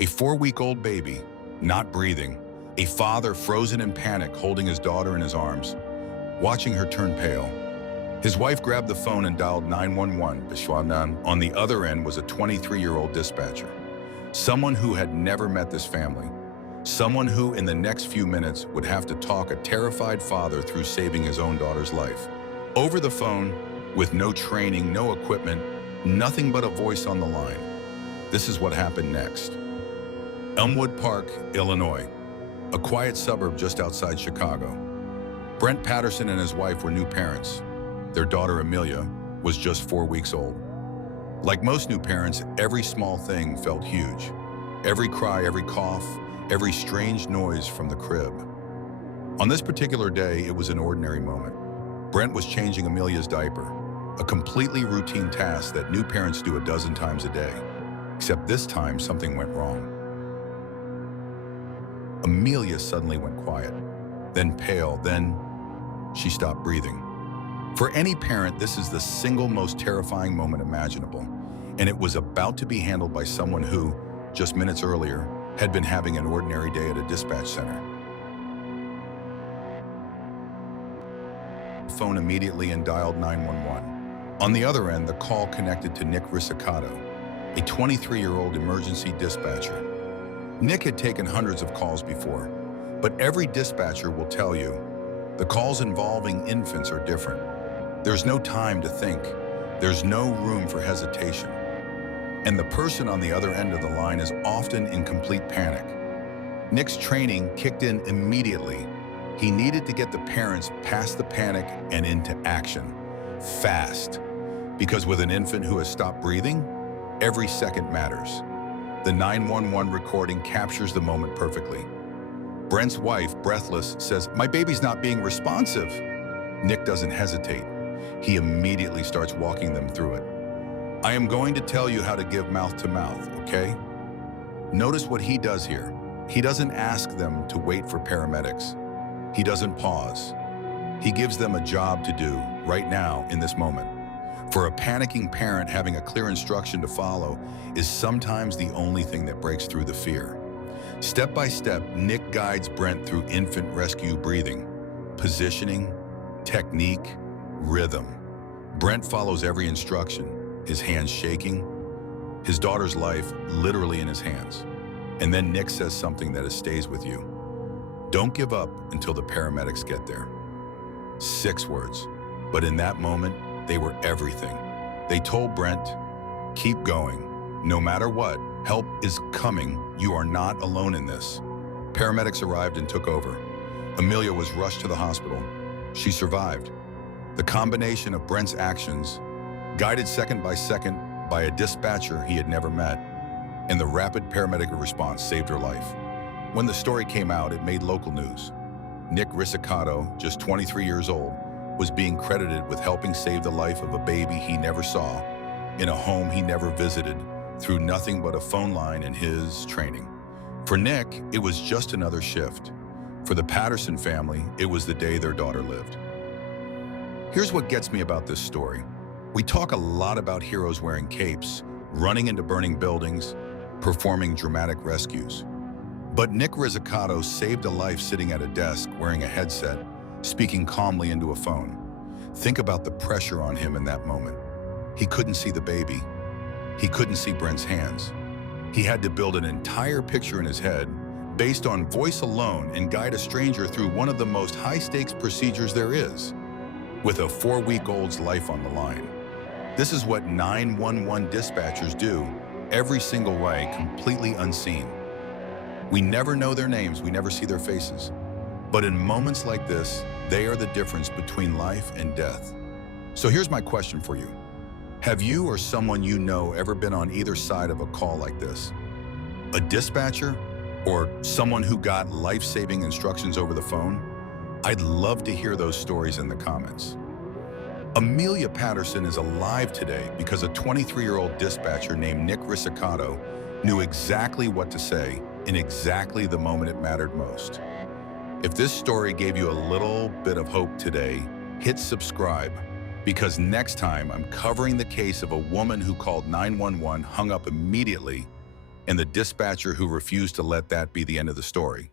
A 4-week-old baby, not breathing, a father frozen in panic holding his daughter in his arms, watching her turn pale. His wife grabbed the phone and dialed 911. On the other end was a 23-year-old dispatcher, someone who had never met this family, someone who in the next few minutes would have to talk a terrified father through saving his own daughter's life. Over the phone, with no training, no equipment, nothing but a voice on the line. This is what happened next. Elmwood Park, Illinois, a quiet suburb just outside Chicago. Brent Patterson and his wife were new parents. Their daughter, Amelia, was just 4 weeks old. Like most new parents, every small thing felt huge. Every cry, every cough, every strange noise from the crib. On this particular day, it was an ordinary moment. Brent was changing Amelia's diaper, a completely routine task that new parents do a dozen times a day. Except this time, something went wrong. Amelia suddenly went quiet, then pale, then she stopped breathing. For any parent, this is the single most terrifying moment imaginable, and it was about to be handled by someone who, just minutes earlier, had been having an ordinary day at a dispatch center. Phone immediately and dialed 911. On the other end, the call connected to Nick Risicato, a 23-year-old emergency dispatcher. Nick had taken hundreds of calls before, but every dispatcher will tell you the calls involving infants are different. There's no time to think. There's no room for hesitation. And the person on the other end of the line is often in complete panic. Nick's training kicked in immediately. He needed to get the parents past the panic and into action, fast. Because with an infant who has stopped breathing, every second matters. The 911 recording captures the moment perfectly. Brent's wife, breathless, says, "My baby's not being responsive." Nick doesn't hesitate. He immediately starts walking them through it. "I am going to tell you how to give mouth to mouth, okay?" Notice what he does here. He doesn't ask them to wait for paramedics. He doesn't pause. He gives them a job to do right now in this moment. For a panicking parent, having a clear instruction to follow is sometimes the only thing that breaks through the fear. Step by step, Nick guides Brent through infant rescue breathing, positioning, technique, rhythm. Brent follows every instruction, his hands shaking, his daughter's life literally in his hands. And then Nick says something that stays with you. "Don't give up until the paramedics get there." 6 words, but in that moment, they were everything. They told Brent, "Keep going. No matter what, help is coming. You are not alone in this." Paramedics arrived and took over. Amelia was rushed to the hospital. She survived. The combination of Brent's actions, guided second by a dispatcher he had never met, and the rapid paramedic response saved her life. When the story came out, it made local news. Nick Risicato, just 23 years old, was being credited with helping save the life of a baby he never saw, in a home he never visited, through nothing but a phone line and his training. For Nick, it was just another shift. For the Patterson family, it was the day their daughter lived. Here's what gets me about this story. We talk a lot about heroes wearing capes, running into burning buildings, performing dramatic rescues. But Nick Risicato saved a life sitting at a desk, wearing a headset, speaking calmly into a phone. Think about the pressure on him in that moment. He couldn't see the baby. He couldn't see Brent's hands. He had to build an entire picture in his head based on voice alone and guide a stranger through one of the most high-stakes procedures there is, with a 4-week-old's life on the line. This is what 911 dispatchers do every single way, completely unseen. We never know their names, we never see their faces. But in moments like this, they are the difference between life and death. So here's my question for you. Have you or someone you know ever been on either side of a call like this? A dispatcher or someone who got life-saving instructions over the phone? I'd love to hear those stories in the comments. Amelia Patterson is alive today because a 23-year-old dispatcher named Nick Risicato knew exactly what to say in exactly the moment it mattered most. If this story gave you a little bit of hope today, hit subscribe, because next time I'm covering the case of a woman who called 911, hung up immediately, and the dispatcher who refused to let that be the end of the story.